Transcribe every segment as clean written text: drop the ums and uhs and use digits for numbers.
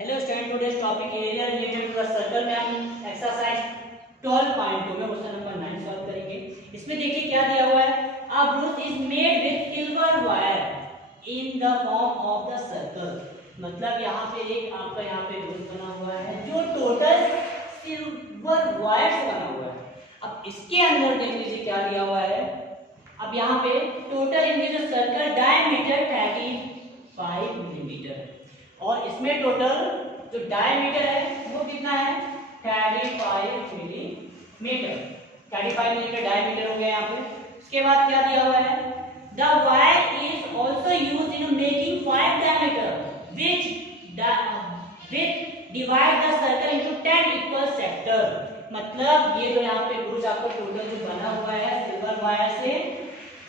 Hello student, today's topic area related to the circle में हम exercise 12.2 में question number 9 solve करेंगे। इसमें देखिए क्या दिया हुआ है, a brush is made with silver wire in the form of the circle। मतलब यहाँ पे एक आपका यहाँ पे ब्रूश बना हुआ है जो टोटल सिल्वर वायर से बना हुआ है। अब इसके अंदर देख लीजिए क्या दिया हुआ है। अब यहाँ पे टोटल इनके जो सर्कल डायमीटर 35 मिलीमीटर और इसमें टोटल जो डायमीटर है वो कितना है 35 मिलीमीटर। 35 मिलीमीटर डायमीटर हो गया यहाँ पे। उसके बाद क्या दिया हुआ है, the wire is also use in making 5 diameter which divide the circle into 10 equal sector. मतलब ये जो यहाँ पे ब्रूश आपको टोटल जो बना हुआ है सिल्वर वायर से,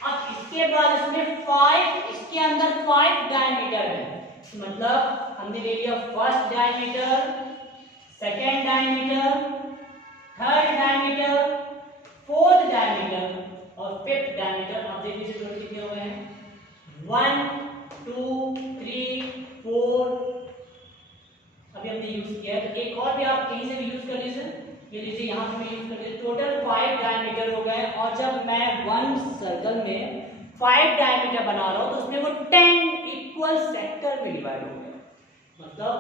अब इसके बाद इसमें 5 इसके अंदर 5 डायमीटर है। मतलब हमने ले लिया first diameter, second diameter, third diameter, fourth diameter और फिफ्थ डायमीटर। आप देख लीजिए टोटल कितने हो गए हैं 1 2 3 4। अभी हमने यूज किया है तो एक और भी आप कहीं से भी यूज कर लीजिए। ये लीजिए यहाँ पे मैं यूज कर लीजिए। टोटल 5 डायमीटर हो गए और जब मैं वन सर्कल में 5 डायमीटर बना रहा हूँ तो उसमें वो 10 इक्वल सेक्टर में डिवाइड हो गया। मतलब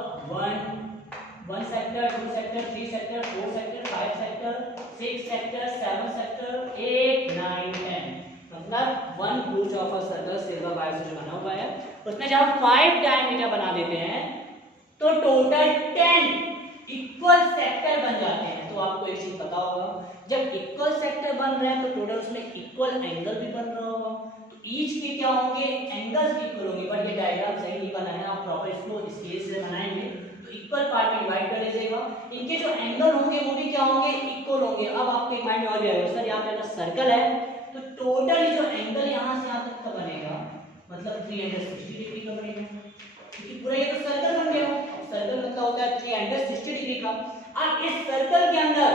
1 sector, 2 sector, 3 sector, 4 sector, 5 sector, 6 sector, 7 sector, 8 9 10। मतलब one brush of a circle silver wire से जो बना हुआ है उसमें जब हम 5 डायमीटर बना देते हैं तो टोटल 10 इक्वल सेक्टर बन जाते हैं। तो आपको एक चीज पता होगा, जब इक्वल सेक्टर बन रहे हैं तो टोटल उसमें इक्वल एंगल भी बन रहा होगा। तो ईच के क्या होंगे, एंगल्स भी इक्वल होंगे। बट ये डायग्राम सही नहीं बना है, आप प्रॉपर इसको स्केल से बनाएंगे तो इक्वल पार्ट में डिवाइड कर लीजिएगा। इनके जो एंगल होंगे वो भी क्या होंगे, इक्वल होंगे। अब आपके माइंड में आ जाएगा सर यहाँ पे अगर सर्कल है तो टोटल जो एंगल यहाँ से यहाँ तक का बनेगा मतलब 360 डिग्री का बनेगा, क्योंकि पूरा ये तो सर्कल बन गया। सर्कल मतलब होता है 360 डिग्री का। अब इस सर्कल के अंदर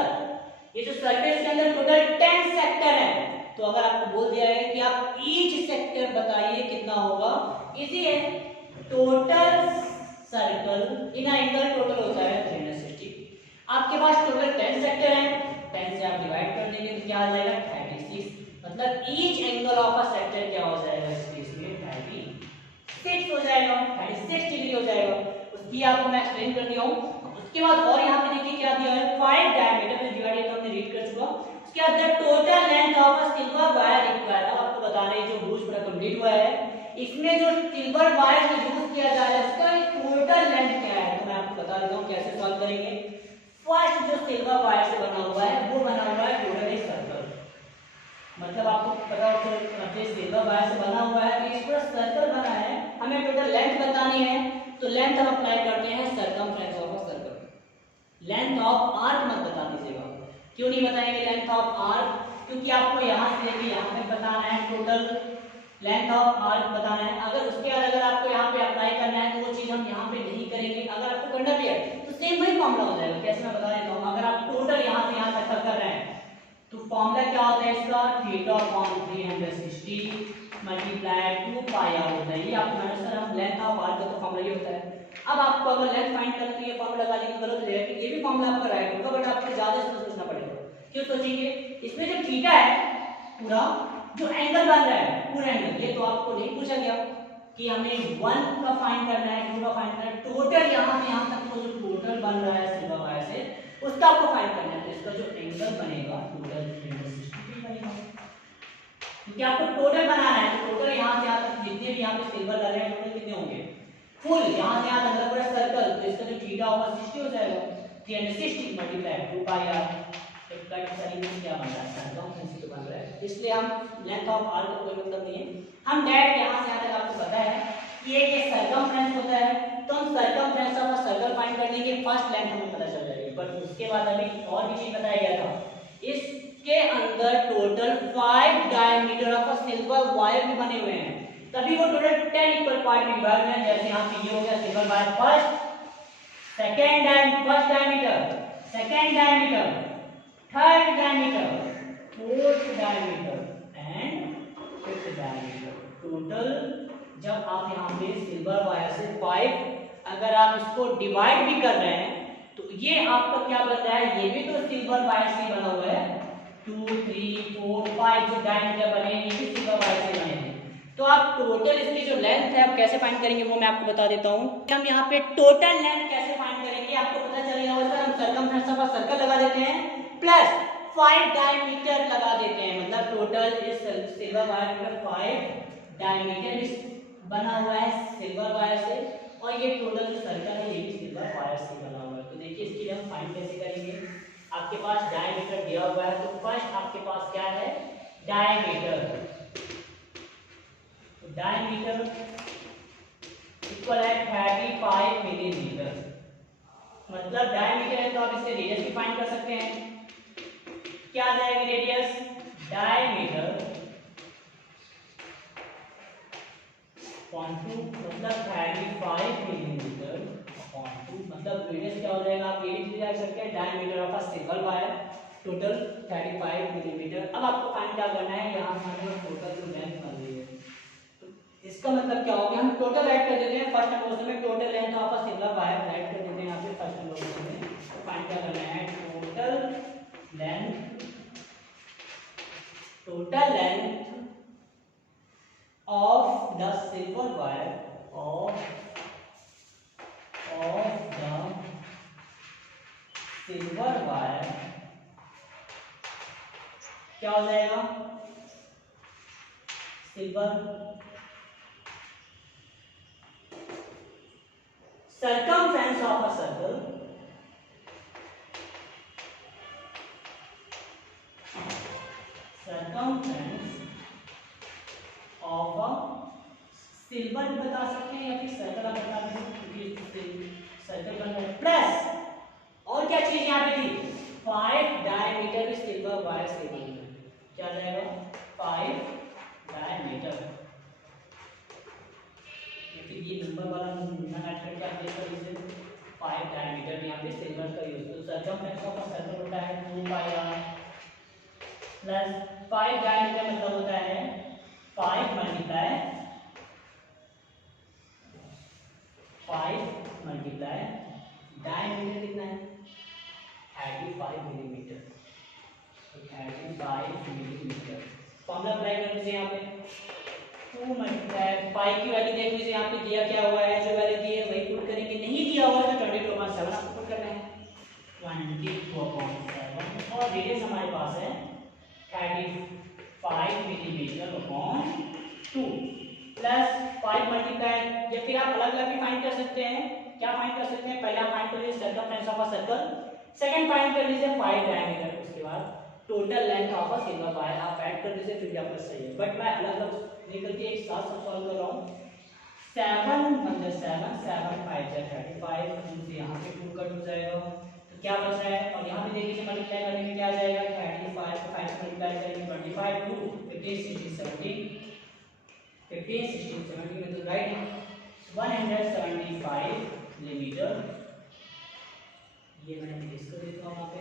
ये जो सर्कल इसके अंदर टोटल 10 सेक्टर है। तो अगर आपको बोल दिया है कि आप ईच सेक्टर बताइए कितना होगा, इजी है। टोटल सर्कल इन एंगल टोटल होता है 360। आपके पास टोटल 10 सेक्टर है, 10 से आप डिवाइड कर देंगे तो क्या आ जाएगा 36। मतलब each angle of a sector क्या हो जाएगा इस केस में 36 हो जाएगा, 36 डिग्री हो जाएगा। उसकी आपको मैं एक्सप्लेन कर दिया हूं। उसके बाद और यहाँ पे देखिए क्या दिया है 5 डायमीटर में डिवाइड तो हमने रीड कर चुका। उसके बाद the total length of a silver wire required. अब आपको बता रहे हैं जो ब्रूश पूरा कंप्लीट हुआ है इसमें जो सिल्वर वायर का यूज किया जा रहा है उसका टोटल लेंथ क्या है। तो मैं आपको बता देता हूँ कैसे सॉल्व करेंगे। फर्स्ट जो सिल्वर वायर से बना हुआ है वो बना हुआ है टोटल एक सर्कल। मतलब आपको पता हो तो सिल्वर वायर से बना हुआ है तो इस पूरा सर्कल बना है, हमें टोटल लेंथ बतानी है। तो लेंथ हम अप्लाई करते हैं circumference of a circle. Length of arc मत बता दीजिएगा। क्यों नहीं बताएंगे लेंथ ऑफ आर्क, क्योंकि आपको यहाँ से लेके यहाँ तक बताना है टोटल लेंथ ऑफ आर्क बताना है। अगर उसके बाद अगर आपको यहाँ पे अप्लाई करना है तो वो चीज हम यहाँ पे नहीं करेंगे। अगर आपको करना भी है तो सेम वही फॉर्मूला हो जाएगा। कैसे मैं बता देता हूँ, अगर आप टोटल यहाँ से यहाँ तक का कर रहे हैं तो फॉर्मूला क्या होता है इसका, theta upon 360 multiply 2 pi r होता है। ये आपको मैंने सर हम लेंथ ऑफ आर्क का तो फॉर्मूला ये होता है। अब आपको अगर लेंथ फाइंड करना है तो ये फॉर्मूला लगाने की जरूरत है कि ये भी फॉर्मूला आपका राइट होगा, बट आपको ज्यादा इसमें सोचना पड़ेगा। क्यों सोचेंगे, इसमें जो थीटा है पूरा जो एंगल बन रहा है पूरा एंगल, ये तो आपको नहीं पूछा गया कि हमें 1 का फाइंड करना है 2 का फाइंड करना है। टोटल यहाँ से यहाँ तक तो जो टोटल बन रहा है सिल्वर वायर से उसका आपको फाइंड करना है। तो इसका जो एंगल बनेगा टोटल 360 डिग्री बनेगा, क्योंकि आपको टोटल बनाना है। तो टोटल यहाँ से यहाँ तक जितने भी यहाँ पे सिल्वर लग रहे हैं टोटल कितने होंगे, फुल यहाँ से यहाँ तक पूरा सर्कल, तो इसका जो थीटा होगा 60 हो जाएगा। 360 मल्टीप्लाई 2 पाई आर। एक कट सेगमेंट क्या बन रहा है, सर्कमफ्रेंस तो बन रहा है, इसलिए हम लेंथ ऑफ आर्क का कोई मतलब नहीं है। हम डायरेक्ट यहाँ से यहाँ तक आपको पता है कि ये सर्कमफ्रेंस होता है तो हम circumference of a circle find कर लेंगे, फर्स्ट लेंथ हमें पता चल जाएगी। बट उसके बाद अभी और भी चीज बताया गया था, इसके अंदर total 5 diameter of a silver wire भी बने हुए हैं, तभी वो टोटल 10 इक्वल पार्ट में डिवाइड है। जैसे यहाँ पे ये हो गया silver wire first, second and first diameter, second diameter, third diameter, fourth diameter and fifth diameter. Total जब आप यहाँ पे सिल्वर वायर से 5 अगर आप इसको डिवाइड भी कर रहे हैं तो ये आपका क्या बन रहा है, ये भी तो सिल्वर वायर से बना हुआ है। 2 3 4 5 जो डायमीटर बने ये भी सिल्वर वायर से बने हैं। तो आप टोटल इसकी जो लेंथ है आप कैसे फाइंड करेंगे वो मैं आपको बता देता हूँ। हम यहाँ पे टोटल लेंथ कैसे फाइंड करेंगे आपको पता चलेगा। सर हम सर्कमफ्रेंस ऑफ अ सर्कल लगा देते हैं प्लस 5 डायमीटर लगा देते हैं, मतलब टोटल इस सिल्वर वायर में 5 डायमीटर बना हुआ है सिल्वर वायर से, और ये टोटल जो सर्कल है ये भी सिल्वर वायर से बना हुआ है। तो देखिए इसकी हम फाइंड कैसे करेंगे। आपके पास डायमीटर दिया हुआ है तो फर्स्ट आपके पास क्या है, डायमीटर। तो डायमीटर इक्वल है 35 मिलीमीटर, मतलब डायमीटर है तो आप इससे रेडियस भी फाइंड कर सकते हैं। क्या आ जाएगी रेडियस, डायमीटर अपॉन 2 मतलब 35 मिलीमीटर अपॉन 2 मतलब रेडियस क्या हो जाएगा, आप ये भी लिख सकते हैं diameter of a single wire total 35 millimetre. अब आपको फाइंड क्या करना है, यहाँ हमारे टोटल जो लेंथ बन रही है तो इसका मतलब क्या हो गया, हम टोटल ऐड कर देते हैं फर्स्ट नंबर क्वेश्चन में, total length of a single wire add कर देते हैं यहाँ पे फर्स्ट नंबर क्वेश्चन में। तो फाइंड क्या करना है, total length of the silver wire of the silver wire क्या हो जाएगा, silver circumference of a circle of a silver बता सकते हैं या फिर सर्कल आप बता सकते हैं क्योंकि सर्कल बन रहा है, प्लस और क्या चीज यहाँ पे थी, 5 डायमीटर भी सिल्वर वायर से बनी है। क्या जाएगा 5 डायमीटर, ये नंबर वाला नंबर ऐड करके आप देख सकते हैं 5 डायमीटर यहाँ पे सिल्वर का यूज। तो सर्कमफ्रेंस ऑफ अ सर्कल होता है 2 पाई r प्लस 5 डायमीटर मतलब होता है 5 मल्टीप्लाई 5 मल्टीप्लाई डायमीटर कितना है 35 मिलीमीटर, तो 35 मिलीमीटर फॉर्मूला अप्लाई कर दीजिए यहाँ पे 2 मल्टीप्लाई पाई की वैल्यू देख लीजिए यहाँ पे दिया क्या हुआ है, जो वैल्यू दी है वही पुट करेंगे, नहीं दिया हुआ तो 22/7 आपको पुट करना है 22/7 और रेडियस हमारे पास है 35 मिलीमीटर अपॉन 2 प्लस 5 मल्टीप्लाई, या फिर आप अलग अलग भी फाइंड कर सकते हैं। क्या फाइंड कर सकते हैं, पहले आप फाइंड कर लीजिए circumference of a circle, second find कर लीजिए 5 डायमीटर, उसके बाद total length of a single wire आप ऐड कर दीजिए, फिर आपका सही है। बट मैं अलग अलग नहीं करके एक साथ सब सॉल्व कर रहा हूँ। 7 मतलब 7 7 5 35 उनसे यहाँ पे 2 कट हो जाएगा तो क्या बच रहा है, और यहाँ पे देखिए मल्टीप्लाई करने में क्या आ जाएगा 35 को 5 से मल्टीप्लाई करेंगे 25 2 15 16 17 15 16 17 में तो राइट 175 मिलीमीटर। ये मैंने लिख कर देता हूँ यहाँ पे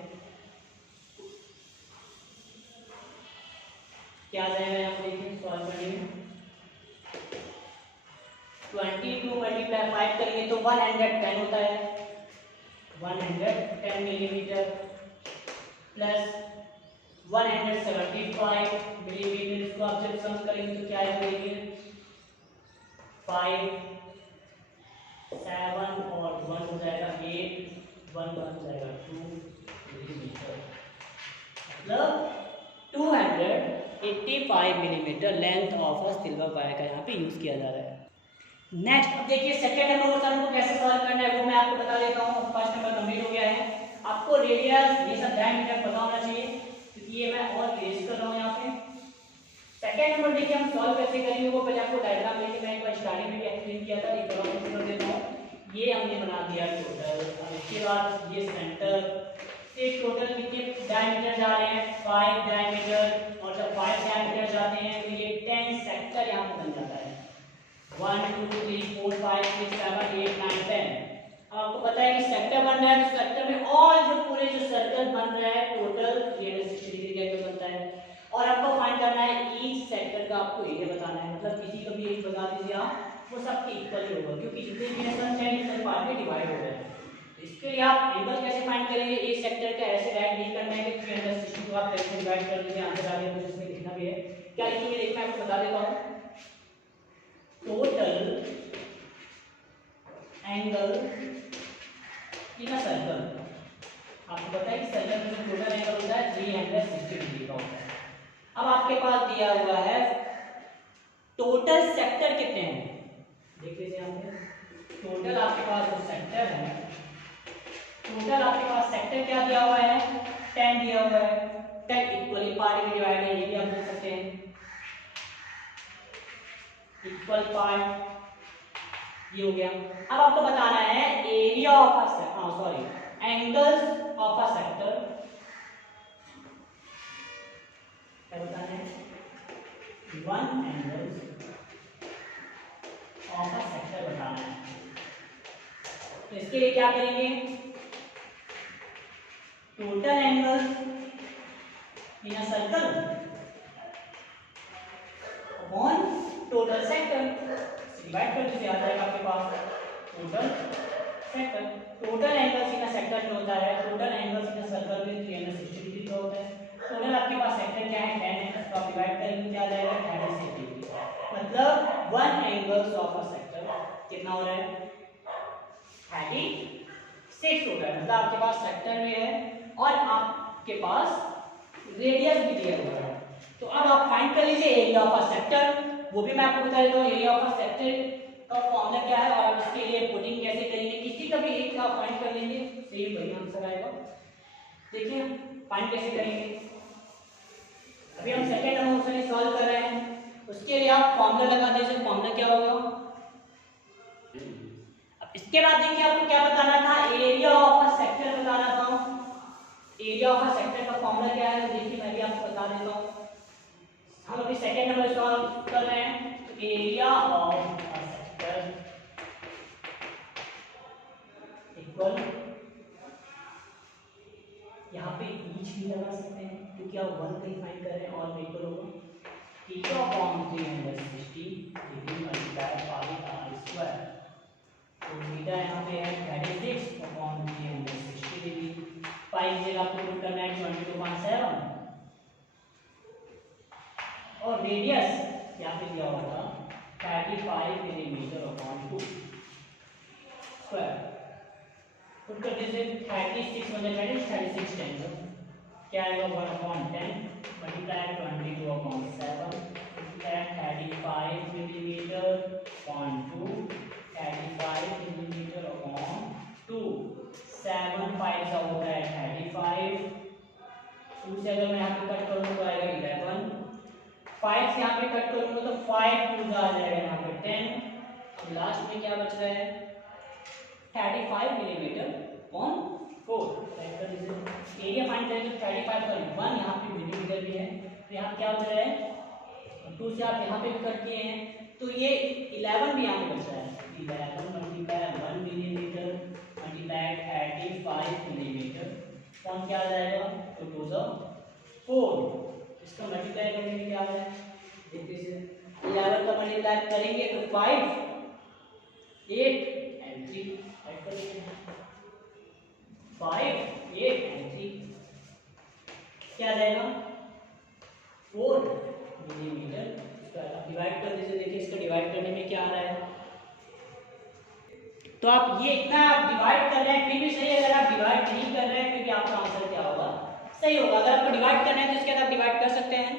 क्या आ जाएगा, यहाँ पे देखिए सॉल्व करने में 22 मल्टीप्लाई 5 करेंगे तो 110 होता है 110 मिलीमीटर प्लस 175 मिलीमीटर, इसको आप जब सम करेंगे तो क्या आएगा 5 7 और 1 हो जाएगा 8 1 1 हो जाएगा 2 मिलीमीटर, मतलब 285 millimetre length of a silver wire का यहाँ पे यूज किया जा रहा है। नेक्स्ट अब देखिए सेकंड नंबर क्वेश्चन को कैसे सॉल्व करना है वो मैं आपको बता देता हूँ। फर्स्ट नंबर कंप्लीट हो गया है, आपको रेडियस ये सब डायमीटर पता होना चाहिए क्योंकि ये मैं और रेज कर रहा हूँ यहाँ पे। सेकंड नंबर देखिए हम सॉल्व कैसे करेंगे वो पहले आपको डायग्राम लेके मैं एक बार स्टार्टिंग में भी एक्सप्लेन किया था, एक बार और कर देता हूँ। ये हमने बना दिया टोटल, अब इसके बाद ये सेंटर से टोटल कितने डायमीटर जा रहे हैं 5 डायमीटर, और जब 5 डायमीटर जाते हैं तो ये 10 सेक्टर यहाँ पे बन जाता है 1 2 3 4 5 6 7 8 9 10। आपको पता है कि सेक्टर बन रहा है तो सेक्टर में और जो पूरे जो सर्कल बन रहा है टोटल 360 डिग्री का एंगल बनता है, और आपको फाइंड करना है ईच सेक्टर का आपको एरिया बताना है, मतलब किसी का भी एक बता दीजिए आप वो सबके इक्वल ही होगा, क्योंकि जितने भी सनशाइन इस पार्ट में डिवाइड हो गए हैं। तो इसके लिए आप एंगल कैसे फाइंड करेंगे? एक सेक्टर का ऐसे राइट नहीं करना है कि 360 को आप कैसे डिवाइड कर लीजिए, आंसर आ गया, तो इसमें लिखना भी है। क्या लिखेंगे देखिए, मैं आपको बता देता हूं। Total angle in a circle, आपको पता है कि सर्कल में टोटल एंगल होता है 360 डिग्री का होता है। अब आपके पास दिया हुआ है टोटल सेक्टर कितने हैं, देख लीजिए यहाँ पे। टोटल आपके पास जो सेक्टर है, टोटल आपके पास सेक्टर क्या दिया हुआ है? 10 दिया हुआ है। 10 इक्वली पार्ट में डिवाइड है, ये भी आप बोल सकते हैं, इक्वल पार्ट, ये हो गया। अब आपको बताना है area of a angles of a sector, क्या बताना है? 1 एंगल्स ऑफ अ सेक्टर बताना है। तो इसके लिए क्या करेंगे? Total angles in a circle upon total sector, divide कर दीजिए, आ जाएगा आपके पास total sector. Total angles in a sector जो होता है, total angles in a circle में 360 डिग्री का होता है। टोटल आपके पास सेक्टर क्या है? 10 है, तो आप डिवाइड करेंगे क्या आ जाएगा? 36 डिग्री। मतलब 1 एंगल्स ऑफ अ सेक्टर कितना हो रहा है? 36 हो रहा है। मतलब आपके पास सेक्टर में है और आपके पास रेडियस भी दिया हुआ है। तो अब आप फाइंड कर लीजिए एरिया ऑफ अ सेक्टर, वो भी मैं आपको बता देता हूँ। एरिया ऑफ अ सेक्टर का फॉर्मूला क्या है और उसके लिए पुटिंग कैसे करेंगे, किसी का भी एक का फाइंड कर लेंगे, सेम वही आंसर आएगा। देखिए फाइंड कैसे करेंगे। अभी हम सेकंड नंबर क्वेश्चन सॉल्व कर रहे हैं, उसके लिए आप फॉर्मूला लगा दीजिए। फॉर्मूला क्या होगा? अब इसके बाद देखिए आपको क्या बताना था? एरिया ऑफ अ सेक्टर बताना था। एरिया ऑफ अ सेक्टर का फॉर्मूला क्या है? देखिए मैं भी आपको बता देता हूँ। हम अभी सेकंड नंबर सॉल्व कर रहे हैं। तो area of a sector equal, यहाँ पे ईच भी लगा सकते हैं क्योंकि आप 1 कहीं फाइंड कर रहे हैं और इक्वल होगा theta upon 360 degree multiply pi r square. तो थीटा यहाँ पे है 36 अपॉन 360 डिग्री। पाई की जगह आपको पुट करना है 22.7 और रेडियस यहाँ पे दिया हुआ था 35 मिलीमीटर अपॉन 2 स्क्वायर। पुट कर दीजिए 36 मतलब 36 10 क्या आएगा 1/10 multiply 22/7 multiply 35 millimetre upon 2 35 millimetre upon 2 7 5 का होता है 35 2 से अगर मैं यहाँ पे कट करूँ तो आएगा 11 5 से यहाँ पे कट करूँगा तो 5 2 आ जाएगा यहाँ पे 10 और लास्ट में क्या बच रहा है 35 मिलीमीटर अपॉन 4। एरिया फाइंड करेंगे तो 35 सॉरी 1 यहाँ पे मिलीमीटर भी है, तो यहाँ क्या बच रहा है 2 से आप यहाँ पे भी कट किए हैं तो ये 11 भी यहाँ पे बच रहा है। 11 मल्टीप्लाई 1 मिलीमीटर मल्टीप्लाई 35 मिलीमीटर कौन क्या आ जाएगा तो 2 से 4। इसका मल्टीप्लाई करने में क्या आ रहा है देखिए 11 का मल्टीप्लाई करेंगे तो 5 8 and 3 ऐड कर देंगे 5 8 and 3 क्या आ जाएगा 4 मिलीमीटर। इसका डिवाइड कर दीजिए, देखिए इसको डिवाइड करने में क्या आ रहा है तो आप ये इतना आप डिवाइड कर रहे हैं फिर भी सही, अगर आप डिवाइड नहीं कर रहे हैं फिर भी आपका आंसर क्या होगा सही होगा। अगर आपको डिवाइड करना है तो इसके बाद आप डिवाइड कर सकते हैं।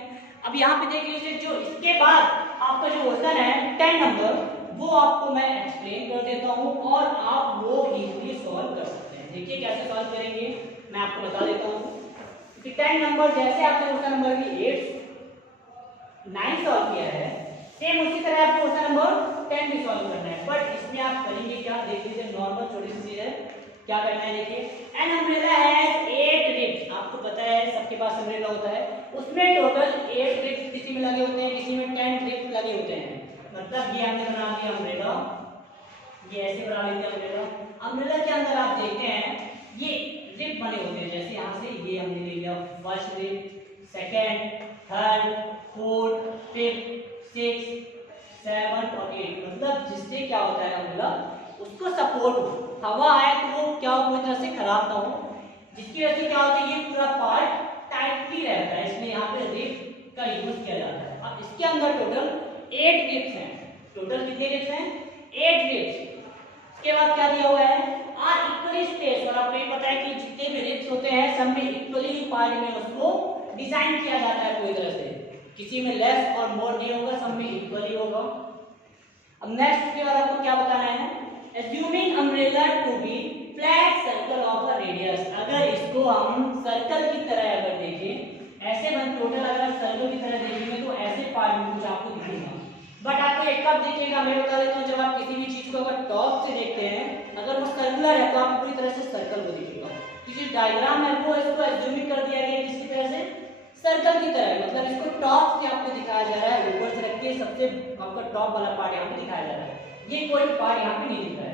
अब यहाँ पे देख लीजिए जो इसके बाद आपका जो क्वेश्चन है 10 नंबर वो आपको मैं एक्सप्लेन कर देता हूँ और आप वो इजीली सॉल्व कर सकते हैं। देखिए कैसे सॉल्व करेंगे मैं आपको बता देता हूँ कि 10 नंबर जैसे आपने क्वेश्चन नंबर भी 8 9 सॉल्व किया है सेम उसी तरह आपको क्वेश्चन नंबर 10 भी सॉल्व करना है। बट इसमें आप करेंगे क्या देख लीजिए नॉर्मल छोटी सी चीज है क्या करना है। देखिए एन अम्ब्रेला हैज 8 रिब्स, आपको पता है सबके पास अम्ब्रेला होता है उसमें टोटल 8 रिब्स किसी में लगे होते हैं किसी में 10 रिब्स लगे होते हैं। मतलब ये हमने बना दिया अम्ब्रेला, ये ऐसे बना लेते हैं अम्ब्रेला। अम्ब्रेला के अंदर आप देखते हैं ये रिब बने होते हैं, जैसे यहाँ से ये हमने ले लिया first rib second third fourth fifth six 7 और 8, मतलब जिससे क्या होता है अम्ब्रेला उसको सपोर्ट हो, हवा आए तो वो क्या हो, पूरी तरह से खराब ना हो, जिसकी वजह से क्या होता है ये पूरा पार्ट टाइटली रहता है। इसमें यहाँ पे रिप का यूज किया जाता है। अब इसके अंदर टोटल 8 रिप्स हैं। टोटल कितने रिप्स हैं? 8 रिप्स। इसके बाद क्या दिया हुआ है? आर इक्वली स्पेस, और आपको ये पता है कि जितने भी रिप्स होते हैं सब में इक्वली पार्ट में उसको डिजाइन किया जाता है पूरी तरह से, किसी में लेस और मोर नहीं होगा, सब में इक्वली होगा। अब नेक्स्ट के बाद आपको क्या बताना है? Assuming umbrella to be flat circle of a radius, अगर इसको हम सर्कल की तरह अगर देखें, ऐसे बन टोटल अगर आप सर्कल की तरह देखेंगे तो ऐसे पार्ट में कुछ आपको दिखेगा। बट आपको एक कब दिखेगा मैं बता देता हूँ, जब आप किसी भी चीज को अगर टॉप से देखते हैं, अगर वो सर्कुलर है तो आपको पूरी तरह से सर्कल को दिखेगा, क्योंकि डायग्राम है वो इसको एज्यूमिंग कर दिया गया किसकी तरह से? सर्कल की तरह, मतलब इसको टॉप से आपको दिखाया जा रहा है, ऊपर से रख के सबसे आपका टॉप वाला पार्ट यहाँ पे दिखाया जा रहा है, ये कोई पार्ट यहाँ पे नहीं दिख रहा है।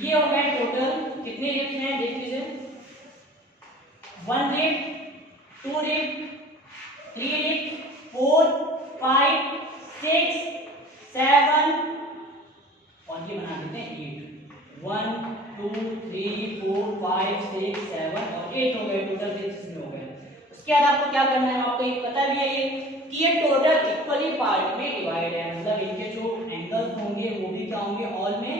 ये हो गया टोटल कितने रिप्स हैं देख लीजिए, 1 रिप, 2 रिप, 3 रिप, 4, 5, 6, 7 और ये बना देते हैं 8। 1 2 3 4 5 6 7 और 8 हो गए टोटल रिप्स इसमें हो गए। उसके बाद आपको क्या करना है, आपको ये पता भी है ये कि ये टोटल इक्वली पार्ट में डिवाइड है, मतलब इनके जो एंगल्स होंगे वो भी क्या होंगे, ऑल में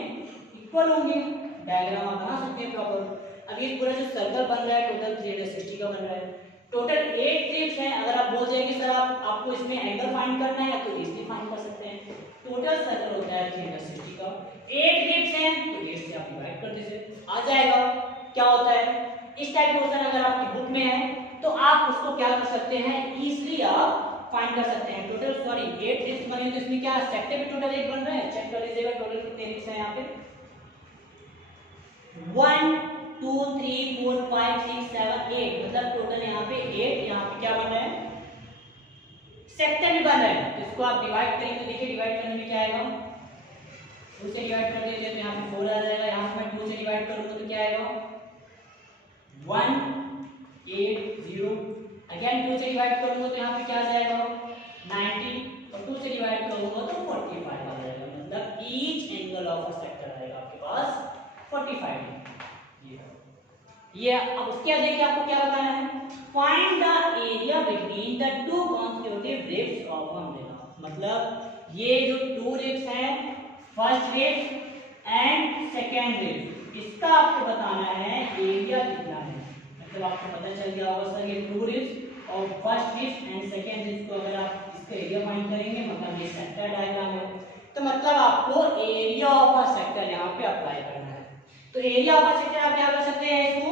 इक्वल होंगे। डायग्राम आप बना सकते हैं प्रॉपर। अब ये पूरा जो सर्कल बन रहा है टोटल 360 का बन रहा है। टोटल 8 रिप्स हैं। अगर आप बोल जाए कि सर आपको इसमें एंगल फाइंड करना है तो इजीली फाइंड कर सकते हैं। टोटल सर्कल होता है 360 का, 8 रिप्स हैं तो 8 से आप डिवाइड कर दीजिए, आ जाएगा। क्या होता है इस टाइप क्वेश्चन अगर आपकी बुक में है तो आप उसको क्या कर सकते हैं, इजीली आप फाइंड कर सकते हैं। टोटल 8 रिप्स बने तो इसमें क्या सेक्टर भी टोटल 8 बन रहा है, चेक कर लीजिएगा टोटल कितने रिप्स हैं यहाँ पे। 1 2 3 4 5 6 7 8, मतलब टोटल यहाँ पे 8, यहाँ पे क्या बन रहा है, सेक्टर भी बन रहा है। तो इसको आप डिवाइड करेंगे तो देखिए डिवाइड करने में क्या आएगा, 2 से डिवाइड कर देंगे तो यहाँ पे 4 आ जाएगा, यहाँ पे मैं 2 से डिवाइड करूंगा तो क्या आएगा 1 8 0, अगेन 2 से डिवाइड करूंगा तो यहाँ पे क्या आ जाएगा 90, और 2 से डिवाइड करूंगा तो 45 आ जाएगा, मतलब each angle of a sector आएगा आपके पास 45। ये अब उसके बाद देखिए आपको क्या बताना है, find the area between the two consecutive ribs of umbrella, मतलब ये जो 2 रिप्स हैं, first rib and second rib, इसका आपको बताना है एरिया कितना है। मतलब आपको पता चल गया होगा सर ये 2 रिप्स और first rib and second rib को अगर आप इसका एरिया फाइंड करेंगे, मतलब ये सेक्टर डायग्राम है, तो मतलब आपको एरिया ऑफ अ सेक्टर यहाँ पे अप्लाई करना है। तो एरिया ऑफ अ सेक्टर आप क्या कर सकते हैं, इसको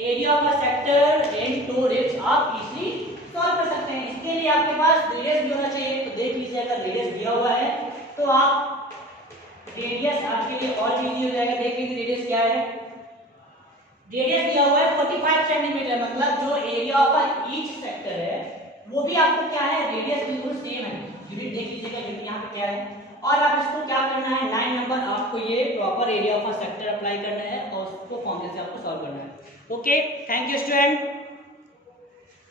area of a sector in 2 ribs आप इजीली सॉल्व कर सकते हैं। इसके लिए आपके पास रेडियस भी होना चाहिए, तो देख लीजिए अगर रेडियस दिया हुआ है तो आप रेडियस आपके लिए और भी इजी हो जाएगा। देख लीजिए रेडियस क्या है, रेडियस दिया हुआ है 45 सेंटीमीटर, मतलब जो एरिया ऑफ ईच सेक्टर है वो भी आपको क्या है, रेडियस बिल्कुल सेम है। यूनिट देख लीजिएगा, यूनिट यहाँ पे क्या है, और आप इसको क्या करना है 9 नंबर आपको ये proper area of a sector apply करना है और उसको फॉर्मूले से आपको सॉल्व करना है। Okay, thank you student.